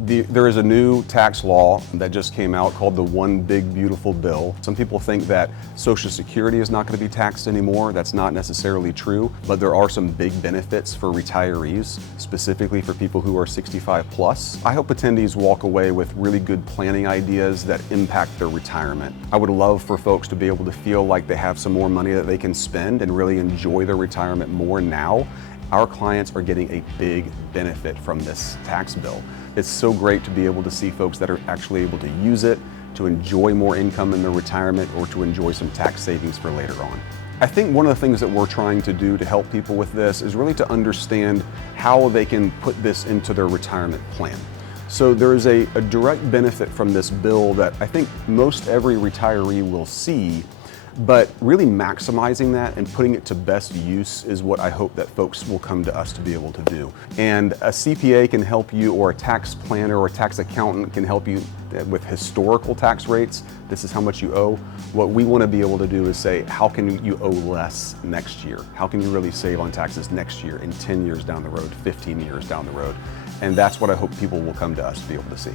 There is a new tax law that just came out called the One Big Beautiful Bill. Some people think that Social Security is not going to be taxed anymore. That's not necessarily true, but there are some big benefits for retirees, specifically for people who are 65 plus. I hope attendees walk away with really good planning ideas that impact their retirement. I would love for folks to be able to feel like they have some more money that they can spend and really enjoy their retirement more now. Our clients are getting a big benefit from this tax bill. It's so great to be able to see folks that are actually able to use it, to enjoy more income in their retirement, or to enjoy some tax savings for later on. I think one of the things that we're trying to do to help people with this is really to understand how they can put this into their retirement plan. So there is a direct benefit from this bill that I think most every retiree will see, but really maximizing that and putting it to best use is what I hope that folks will come to us to be able to do. And a CPA can help you, or a tax planner or a tax accountant can help you with historical tax rates. This is how much you owe. What we want to be able to do is say, how can you owe less next year? How can you really save on taxes next year, in 10 years down the road, 15 years down the road? And that's what I hope people will come to us to be able to see.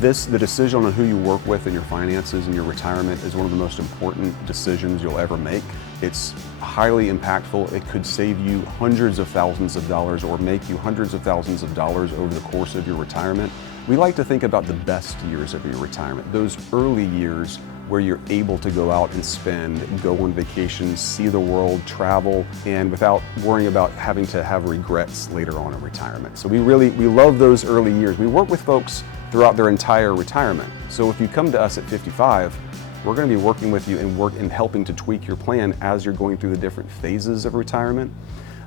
The decision on who you work with in your finances and your retirement is one of the most important decisions you'll ever make. It's highly impactful. It could save you hundreds of thousands of dollars or make you hundreds of thousands of dollars over the course of your retirement. We like to think about the best years of your retirement, those early years where you're able to go out and spend, go on vacations, see the world, travel, and without worrying about having to have regrets later on in retirement. So we love those early years. We work with folks throughout their entire retirement. So if you come to us at 55, we're going to be working with you and helping to tweak your plan as you're going through the different phases of retirement.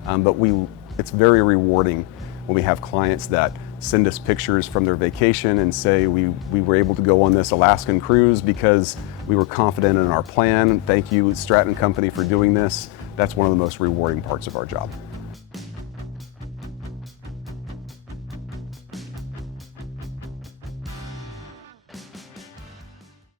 It's very rewarding when we have clients that send us pictures from their vacation and say, we were able to go on this Alaskan cruise because we were confident in our plan. Thank you, Stratton Company, for doing this. That's one of the most rewarding parts of our job.